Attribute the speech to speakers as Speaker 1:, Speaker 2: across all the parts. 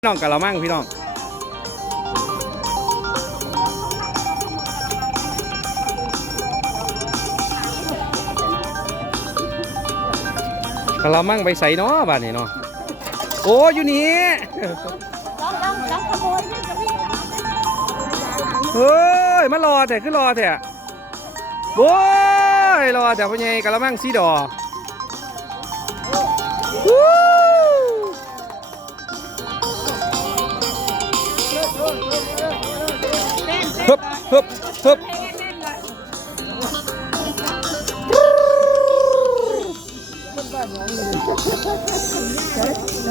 Speaker 1: พี่น้องกะละมังพี่น้อง กะละมังไปใส่เนาะบ้านนี้เนาะ โอ้อยู่นี่เฮ้ยมารอแต่คือรอแต่โว้ยรอแต่พ่อใหญ่กะละมังสีดอ ฮึบฮึบฮึบ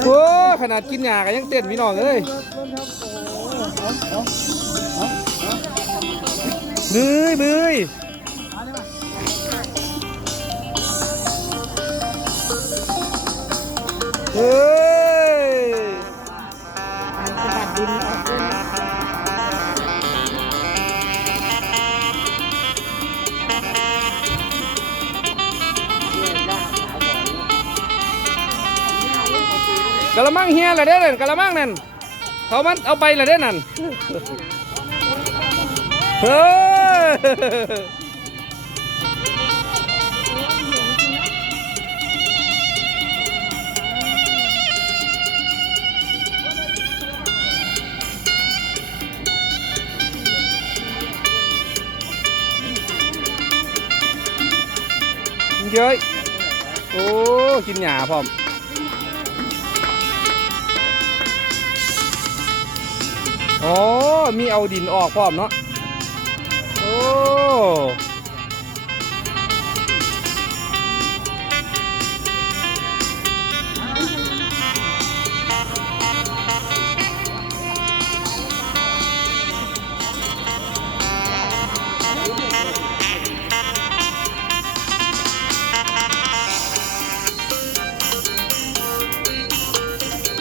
Speaker 1: โอ้ขนาดกินหญ้าก็ยังเต้นพี่น้องเอ้ยมือมือเฮ้ย
Speaker 2: กะ
Speaker 1: ละมังเฮียละเด้นั่นกะละมังนั่นเขามันเอาไปละเด้นั่นเฮ้ยเยอะโอ้ กินหญ้าพร้อม อ๋อ มีเอาดินออกพร้อมเนาะ โอ้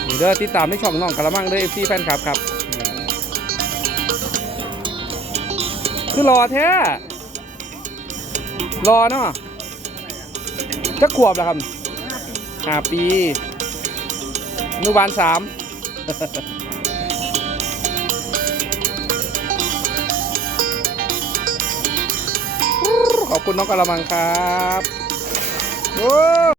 Speaker 1: นี่เด้อติดตามในช่องน้องกระมังเด้อ FC แฟนคลับครับ คือรอแท้รอเนาะจะขวบแล้วครับห้าปีนุบาลสามขอบคุณน้องกระมังครับ